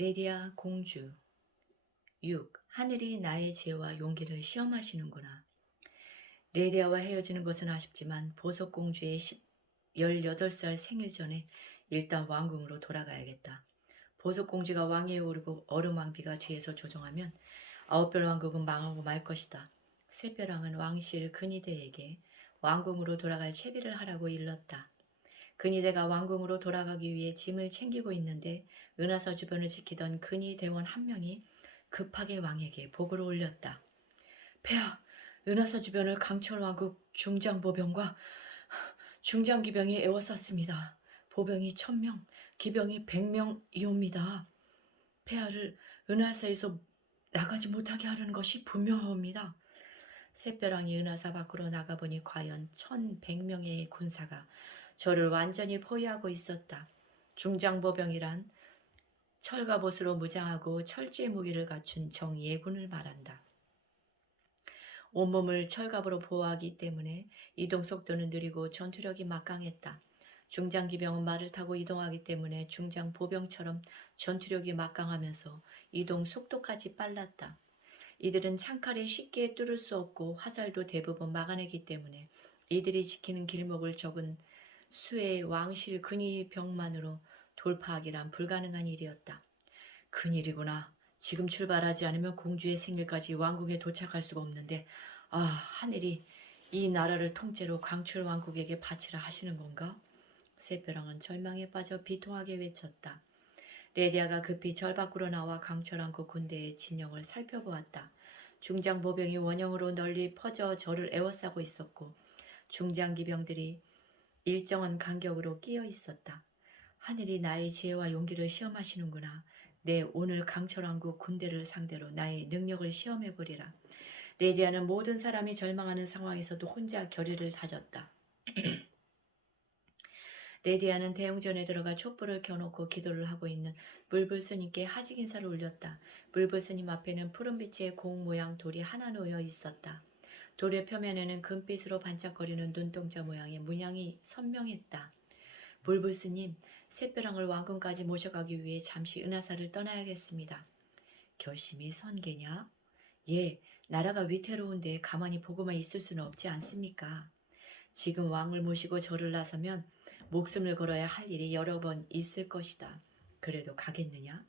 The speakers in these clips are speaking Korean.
레디아 공주 6. 하늘이 나의 지혜와 용기를 시험하시는구나. 레디아와 헤어지는 것은 아쉽지만 보석공주의 18살 생일 전에 일단 왕궁으로 돌아가야겠다. 보석공주가 왕위에 오르고 얼음왕비가 뒤에서 조종하면 아홉별 왕국은 망하고 말 것이다. 샛별왕은 왕실 근위대에게 왕궁으로 돌아갈 채비를 하라고 일렀다. 근위대가 왕궁으로 돌아가기 위해 짐을 챙기고 있는데 은하서 주변을 지키던 근위대원 한 명이 급하게 왕에게 보고를 올렸다. 폐하, 은하서 주변을 강철 왕국 중장보병과 중장기병이 에워쌌습니다. 보병이 1000명, 기병이 100명이옵니다. 폐하를 은하사에서 나가지 못하게 하려는 것이 분명합니다. 샛별왕이 은하사 밖으로 나가보니 과연 1100명의 군사가 저를 완전히 포위하고 있었다. 중장보병이란 철갑옷으로 무장하고 철제 무기를 갖춘 정예군을 말한다. 온몸을 철갑으로 보호하기 때문에 이동 속도는 느리고 전투력이 막강했다. 중장기병은 말을 타고 이동하기 때문에 중장보병처럼 전투력이 막강하면서 이동 속도까지 빨랐다. 이들은 창칼에 쉽게 뚫을 수 없고 화살도 대부분 막아내기 때문에 이들이 지키는 길목을 적은 수의 왕실 근위병만으로 돌파하기란 불가능한 일이었다. 큰일이구나. 지금 출발하지 않으면 공주의 생일까지 왕궁에 도착할 수가 없는데 하늘이 이 나라를 통째로 강철 왕국에게 바치라 하시는 건가? 샛별왕은 절망에 빠져 비통하게 외쳤다. 레디아가 급히 절 밖으로 나와 강철 왕국 군대의 진영을 살펴보았다. 중장보병이 원형으로 널리 퍼져 절을 에워싸고 있었고 중장기병들이 일정한 간격으로 끼어 있었다. 하늘이 나의 지혜와 용기를 시험하시는구나. 내 오늘 강철왕국 군대를 상대로 나의 능력을 시험해보리라. 레디아는 모든 사람이 절망하는 상황에서도 혼자 결의를 다졌다. 레디아는 대웅전에 들어가 촛불을 켜놓고 기도를 하고 있는 물불스님께 하직 인사를 올렸다. 물불스님 앞에는 푸른빛의 공 모양 돌이 하나 놓여 있었다. 돌의 표면에는 금빛으로 반짝거리는 눈동자 모양의 문양이 선명했다. 물불스님, 샛별왕을 왕궁까지 모셔가기 위해 잠시 은하사를 떠나야겠습니다. 결심이 선계냐? 예, 나라가 위태로운데 가만히 보고만 있을 수는 없지 않습니까? 지금 왕을 모시고 절을 나서면 목숨을 걸어야 할 일이 여러 번 있을 것이다. 그래도 가겠느냐?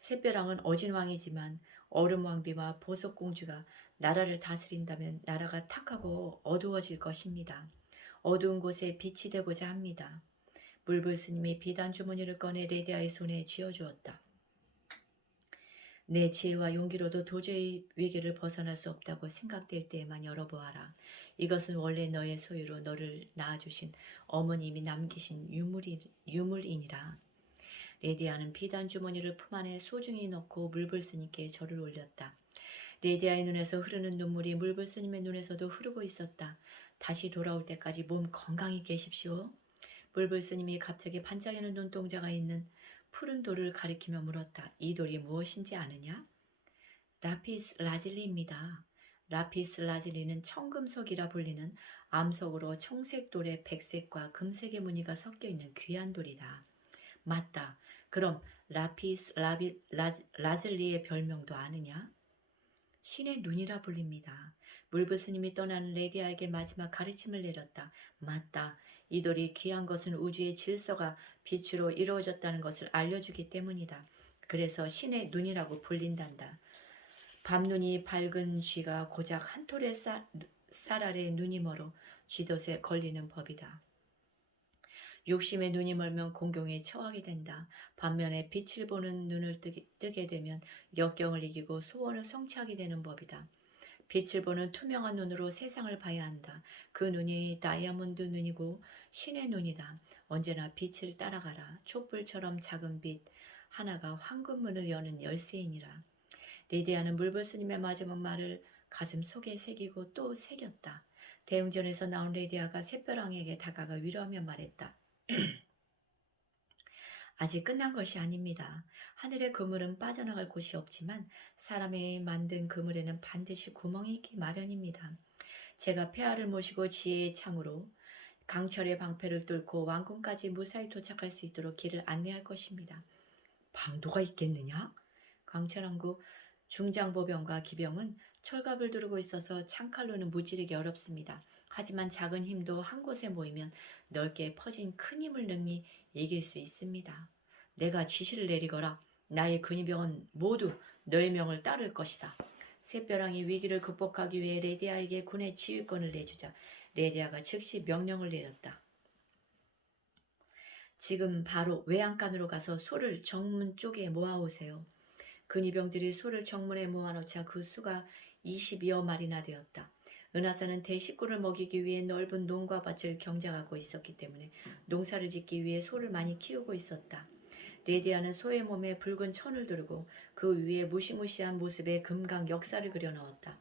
샛별왕은 어진왕이지만 얼음왕비와 보석공주가 나라를 다스린다면 나라가 탁하고 어두워질 것입니다. 어두운 곳에 빛이 되고자 합니다. 물불스님이 비단 주머니를 꺼내 레디아의 손에 쥐어주었다. 내 지혜와 용기로도 도저히 위기를 벗어날 수 없다고 생각될 때에만 열어보아라. 이것은 원래 너의 소유로 너를 낳아주신 어머님이 남기신 유물이니라. 레디아는 비단 주머니를 품 안에 소중히 넣고 물불스님께 절을 올렸다. 레디아의 눈에서 흐르는 눈물이 물불스님의 눈에서도 흐르고 있었다. 다시 돌아올 때까지 몸 건강히 계십시오. 물불스님이 갑자기 반짝이는 눈동자가 있는 푸른 돌을 가리키며 물었다. 이 돌이 무엇인지 아느냐? 라피스 라질리입니다. 라피스 라질리는 청금석이라 불리는 암석으로 청색 돌에 백색과 금색의 무늬가 섞여 있는 귀한 돌이다. 맞다. 그럼 라피스 라질리의 별명도 아느냐? 신의 눈이라 불립니다. 물부스님이 떠나는 레디아에게 마지막 가르침을 내렸다. 맞다. 이 돌이 귀한 것은 우주의 질서가 빛으로 이루어졌다는 것을 알려주기 때문이다. 그래서 신의 눈이라고 불린단다. 밤눈이 밝은 쥐가 고작 한 톨의 쌀 아래 눈이 멀어 쥐덫에 걸리는 법이다. 욕심에 눈이 멀면 공경에 처하게 된다. 반면에 빛을 보는 눈을 뜨게 되면 역경을 이기고 소원을 성취하게 되는 법이다. 빛을 보는 투명한 눈으로 세상을 봐야 한다. 그 눈이 다이아몬드 눈이고 신의 눈이다. 언제나 빛을 따라가라. 촛불처럼 작은 빛 하나가 황금문을 여는 열쇠이니라. 레디아는 물불스님의 마지막 말을 가슴 속에 새기고 또 새겼다. 대웅전에서 나온 레디아가 샛별왕에게 다가가 위로하며 말했다. 아직 끝난 것이 아닙니다. 하늘의 그물은 빠져나갈 곳이 없지만 사람이 만든 그물에는 반드시 구멍이 있기 마련입니다. 제가 폐하를 모시고 지혜의 창으로 강철의 방패를 뚫고 왕궁까지 무사히 도착할 수 있도록 길을 안내할 것입니다. 방도가 있겠느냐? 강철왕국 중장보병과 기병은 철갑을 두르고 있어서 창칼로는 무찌르기 어렵습니다. 하지만 작은 힘도 한 곳에 모이면 넓게 퍼진 큰 힘을 능히 이길 수 있습니다. 내가 지시를 내리거라. 나의 근위병은 모두 너의 명을 따를 것이다. 샛벼랑이 위기를 극복하기 위해 레디아에게 군의 지휘권을 내주자 레디아가 즉시 명령을 내렸다. 지금 바로 외양간으로 가서 소를 정문 쪽에 모아오세요. 근위병들이 소를 정문에 모아놓자 그 수가 22여 마리나 되었다. 은하사는 대식구를 먹이기 위해 넓은 농과 밭을 경작하고 있었기 때문에 농사를 짓기 위해 소를 많이 키우고 있었다. 레디아는 소의 몸에 붉은 천을 두르고 그 위에 무시무시한 모습의 금강 역사를 그려 넣었다.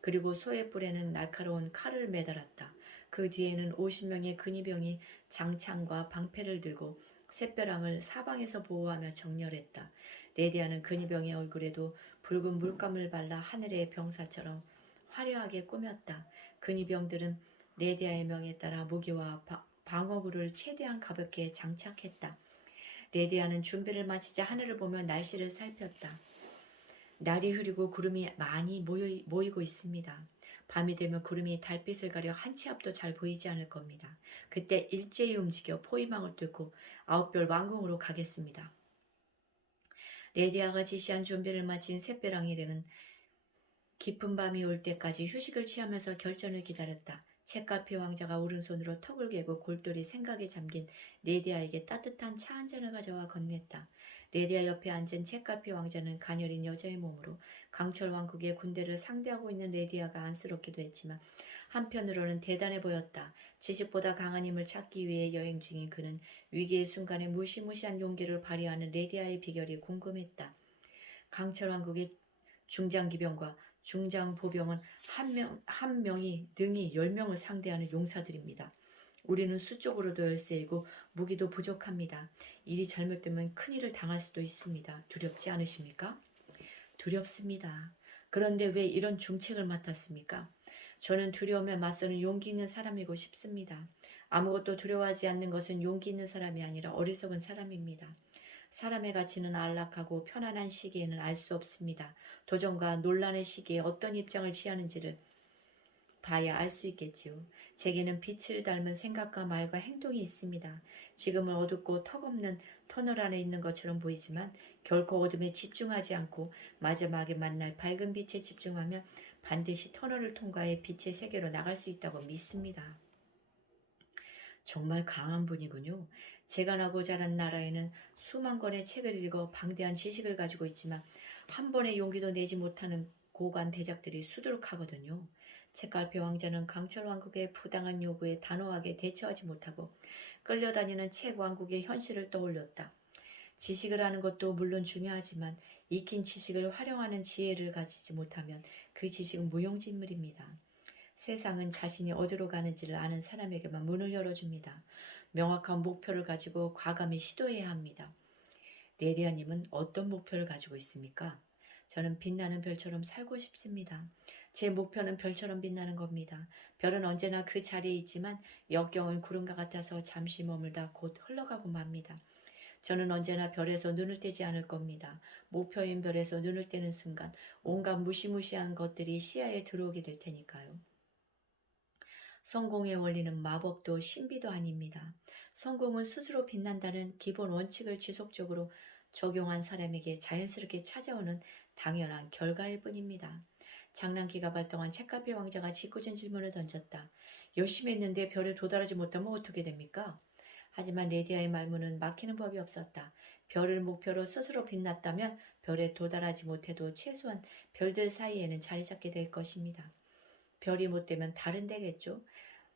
그리고 소의 뿔에는 날카로운 칼을 매달았다. 그 뒤에는 50명의 근위병이 장창과 방패를 들고 샛벼랑을 사방에서 보호하며 정렬했다. 레디아는 근위병의 얼굴에도 붉은 물감을 발라 하늘의 병사처럼 화려하게 꾸몄다. 근위병들은 레디아의 명에 따라 무기와 방어구를 최대한 가볍게 장착했다. 레디아는 준비를 마치자 하늘을 보며 날씨를 살폈다. 날이 흐리고 구름이 많이 모이고 있습니다. 밤이 되면 구름이 달빛을 가려 한 치 앞도 잘 보이지 않을 겁니다. 그때 일제히 움직여 포위망을 뚫고 아홉별 왕궁으로 가겠습니다. 레디아가 지시한 준비를 마친 샛벼랑 일행은 깊은 밤이 올 때까지 휴식을 취하면서 결전을 기다렸다. 책갈피 왕자가 오른손으로 턱을 괴고 골똘히 생각에 잠긴 레디아에게 따뜻한 차 한 잔을 가져와 건넸다. 레디아 옆에 앉은 책갈피 왕자는 가녀린 여자의 몸으로 강철 왕국의 군대를 상대하고 있는 레디아가 안쓰럽기도 했지만 한편으로는 대단해 보였다. 지식보다 강한 힘을 찾기 위해 여행 중인 그는 위기의 순간에 무시무시한 용기를 발휘하는 레디아의 비결이 궁금했다. 강철 왕국의 중장기병과 중장보병은 한 명이 능히 10명을 상대하는 용사들입니다. 우리는 수적으로도 열세이고 무기도 부족합니다. 일이 잘못되면 큰일을 당할 수도 있습니다. 두렵지 않으십니까? 두렵습니다. 그런데 왜 이런 중책을 맡았습니까? 저는 두려움에 맞서는 용기 있는 사람이고 싶습니다. 아무것도 두려워하지 않는 것은 용기 있는 사람이 아니라 어리석은 사람입니다. 사람의 가치는 안락하고 편안한 시기에는 알 수 없습니다. 도전과 논란의 시기에 어떤 입장을 취하는지를 봐야 알 수 있겠지요. 제게는 빛을 닮은 생각과 말과 행동이 있습니다. 지금은 어둡고 턱없는 터널 안에 있는 것처럼 보이지만 결코 어둠에 집중하지 않고 마지막에 만날 밝은 빛에 집중하면 반드시 터널을 통과해 빛의 세계로 나갈 수 있다고 믿습니다. 정말 강한 분이군요. 제가 나고 자란 나라에는 수만 권의 책을 읽어 방대한 지식을 가지고 있지만 한 번의 용기도 내지 못하는 고관 대작들이 수두룩하거든요. 책갈피 왕자는 강철 왕국의 부당한 요구에 단호하게 대처하지 못하고 끌려다니는 책 왕국의 현실을 떠올렸다. 지식을 하는 것도 물론 중요하지만 익힌 지식을 활용하는 지혜를 가지지 못하면 그 지식은 무용지물입니다. 세상은 자신이 어디로 가는지를 아는 사람에게만 문을 열어줍니다. 명확한 목표를 가지고 과감히 시도해야 합니다. 레디아님은 어떤 목표를 가지고 있습니까? 저는 빛나는 별처럼 살고 싶습니다. 제 목표는 별처럼 빛나는 겁니다. 별은 언제나 그 자리에 있지만 역경은 구름과 같아서 잠시 머물다 곧 흘러가고 맙니다. 저는 언제나 별에서 눈을 떼지 않을 겁니다. 목표인 별에서 눈을 떼는 순간 온갖 무시무시한 것들이 시야에 들어오게 될 테니까요. 성공의 원리는 마법도 신비도 아닙니다. 성공은 스스로 빛난다는 기본 원칙을 지속적으로 적용한 사람에게 자연스럽게 찾아오는 당연한 결과일 뿐입니다. 장난기가 발동한 책갈피 왕자가 짓궂은 질문을 던졌다. 열심히 했는데 별에 도달하지 못하면 어떻게 됩니까? 하지만 레디아의 말문은 막히는 법이 없었다. 별을 목표로 스스로 빛났다면 별에 도달하지 못해도 최소한 별들 사이에는 자리 잡게 될 것입니다. 별이 못 되면 다른 데겠죠.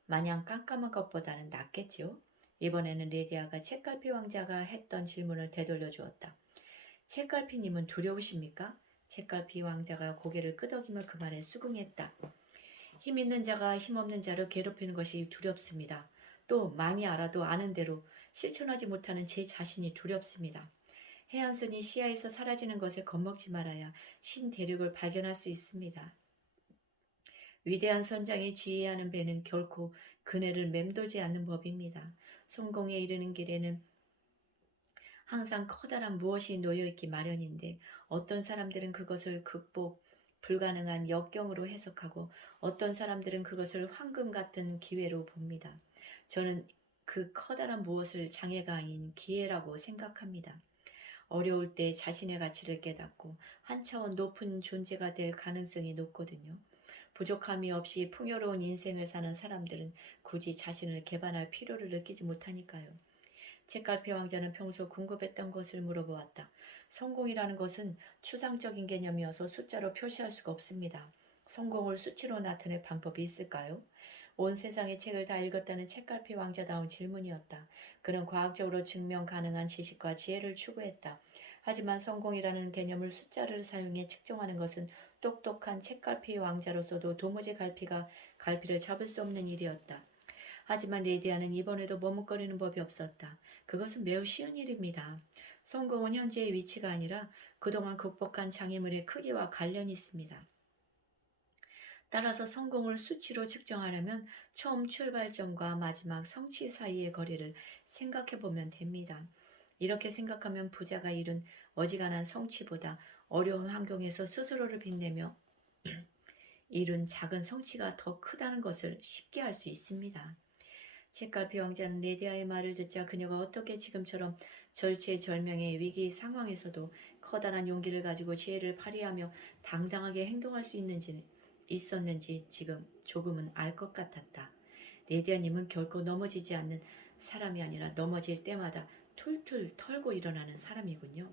마냥 깜깜한 것보다는 낫겠지요. 이번에는 레디아가 책갈피 왕자가 했던 질문을 되돌려 주었다. 책갈피님은 두려우십니까? 책갈피 왕자가 고개를 끄덕이며 그 말에 수긍했다. 힘 있는 자가 힘 없는 자를 괴롭히는 것이 두렵습니다. 또 많이 알아도 아는 대로 실천하지 못하는 제 자신이 두렵습니다. 해안선이 시야에서 사라지는 것에 겁먹지 말아야 신 대륙을 발견할 수 있습니다. 위대한 선장이 지휘하는 배는 결코 그네를 맴돌지 않는 법입니다. 성공에 이르는 길에는 항상 커다란 무엇이 놓여있기 마련인데 어떤 사람들은 그것을 극복 불가능한 역경으로 해석하고 어떤 사람들은 그것을 황금 같은 기회로 봅니다. 저는 그 커다란 무엇을 장애가 아닌 기회라고 생각합니다. 어려울 때 자신의 가치를 깨닫고 한 차원 높은 존재가 될 가능성이 높거든요. 부족함이 없이 풍요로운 인생을 사는 사람들은 굳이 자신을 개발할 필요를 느끼지 못하니까요. 책갈피 왕자는 평소 궁금했던 것을 물어보았다. 성공이라는 것은 추상적인 개념이어서 숫자로 표시할 수가 없습니다. 성공을 수치로 나타낼 방법이 있을까요? 온 세상의 책을 다 읽었다는 책갈피 왕자다운 질문이었다. 그는 과학적으로 증명 가능한 지식과 지혜를 추구했다. 하지만 성공이라는 개념을 숫자를 사용해 측정하는 것은 똑똑한 책갈피 왕자로서도 도무지 갈피를 잡을 수 없는 일이었다. 하지만 레디아는 이번에도 머뭇거리는 법이 없었다. 그것은 매우 쉬운 일입니다. 성공은 현재의 위치가 아니라 그동안 극복한 장애물의 크기와 관련이 있습니다. 따라서 성공을 수치로 측정하려면 처음 출발점과 마지막 성취 사이의 거리를 생각해 보면 됩니다. 이렇게 생각하면 부자가 이룬 어지간한 성취보다 어려운 환경에서 스스로를 빛내며 이룬 작은 성취가 더 크다는 것을 쉽게 알 수 있습니다. 책갈피 왕자는 레디아의 말을 듣자 그녀가 어떻게 지금처럼 절체절명의 위기 상황에서도 커다란 용기를 가지고 지혜를 발휘하며 당당하게 행동할 수 있었는지 지금 조금은 알 것 같았다. 레디아님은 결코 넘어지지 않는 사람이 아니라 넘어질 때마다 툴툴 털고 일어나는 사람이군요.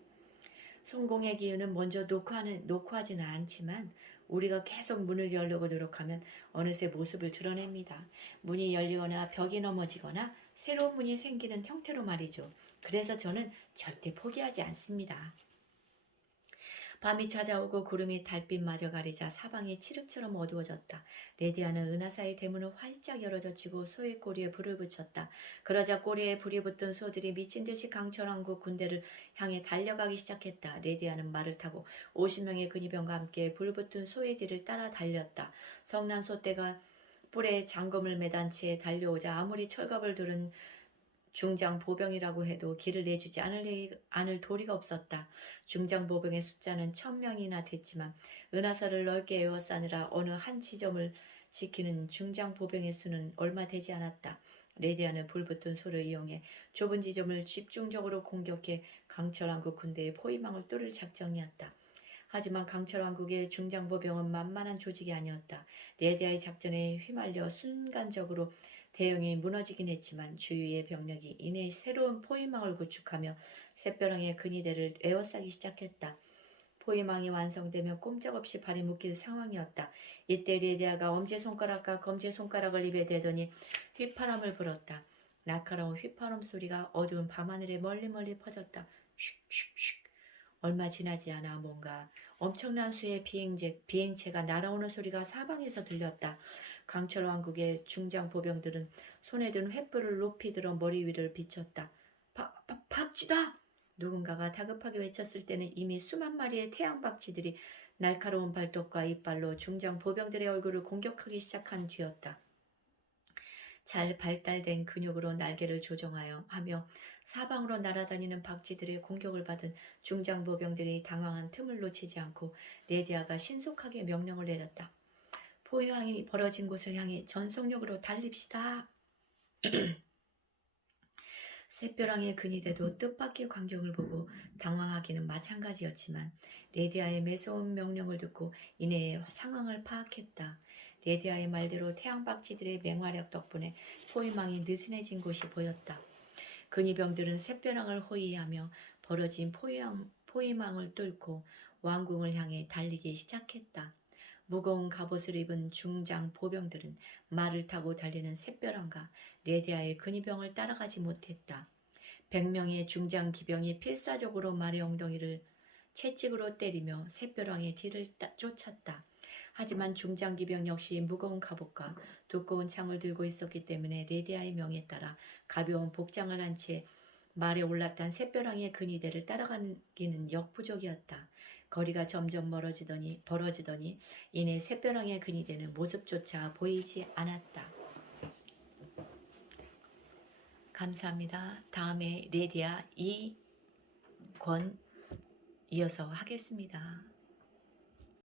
성공의 기운은 먼저 녹화하지는 않지만 우리가 계속 문을 열려고 노력하면 어느새 모습을 드러냅니다. 문이 열리거나 벽이 넘어지거나 새로운 문이 생기는 형태로 말이죠. 그래서 저는 절대 포기하지 않습니다. 밤이 찾아오고 구름이 달빛마저 가리자 사방이 칠흑처럼 어두워졌다. 레디아는 은하사의 대문을 활짝 열어젖히고 소의 꼬리에 불을 붙였다. 그러자 꼬리에 불이 붙은 소들이 미친 듯이 강철왕국 군대를 향해 달려가기 시작했다. 레디아는 말을 타고 50명의 근위병과 함께 불붙은 소의 뒤를 따라 달렸다. 성난 소떼가 뿔에 장검을 매단 채 달려오자 아무리 철갑을 두른 중장 보병이라고 해도 길을 내주지 않을 도리가 없었다. 중장 보병의 숫자는 1000명이나 됐지만 은하사를 넓게 에워싸느라 어느 한 지점을 지키는 중장 보병의 수는 얼마 되지 않았다. 레디아는 불붙은 소를 이용해 좁은 지점을 집중적으로 공격해 강철왕국 군대의 포위망을 뚫을 작정이었다. 하지만 강철왕국의 중장보병은 만만한 조직이 아니었다. 레디아의 작전에 휘말려 순간적으로 대응이 무너지긴 했지만 주위의 병력이 이내 새로운 포위망을 구축하며 샛벼랑의 근위대를 에워싸기 시작했다. 포위망이 완성되면 꼼짝없이 발이 묶일 상황이었다. 이때 레디아가 엄지손가락과 검지손가락을 입에 대더니 휘파람을 불었다. 날카로운 휘파람 소리가 어두운 밤하늘에 멀리 퍼졌다. 슉슉슉. 얼마 지나지 않아 뭔가 엄청난 수의 비행체가 날아오는 소리가 사방에서 들렸다. 강철 왕국의 중장 보병들은 손에 든 횃불을 높이 들어 머리 위를 비쳤다. 박쥐다! 누군가가 다급하게 외쳤을 때는 이미 수만 마리의 태양박쥐들이 날카로운 발톱과 이빨로 중장 보병들의 얼굴을 공격하기 시작한 뒤였다. 잘 발달된 근육으로 날개를 조정하며 사방으로 날아다니는 박쥐들의 공격을 받은 중장보병들이 당황한 틈을 놓치지 않고 레디아가 신속하게 명령을 내렸다. 포위망이 벌어진 곳을 향해 전속력으로 달립시다. 샛벼랑의 근위대도 뜻밖의 광경을 보고 당황하기는 마찬가지였지만 레디아의 매서운 명령을 듣고 이내 상황을 파악했다. 레디아의 말대로 태양박쥐들의 맹활약 덕분에 포위망이 느슨해진 곳이 보였다. 근위병들은 샛벼랑을 호위하며 벌어진 포위망을 뚫고 왕궁을 향해 달리기 시작했다. 무거운 갑옷을 입은 중장 보병들은 말을 타고 달리는 샛벼랑과 레디아의 근위병을 따라가지 못했다. 100명의 중장 기병이 필사적으로 말의 엉덩이를 채찍으로 때리며 샛벼랑의 뒤를 쫓았다. 하지만 중장 기병 역시 무거운 갑옷과 두꺼운 창을 들고 있었기 때문에 레디아의 명에 따라 가벼운 복장을 한 채 말에 올랐던 샛벼랑의 근위대를 따라가기는 역부족이었다. 거리가 점점 벌어지더니 이내 샛벼랑의 근위대는 모습조차 보이지 않았다. 감사합니다. 다음에 레디아 2 권 이어서 하겠습니다.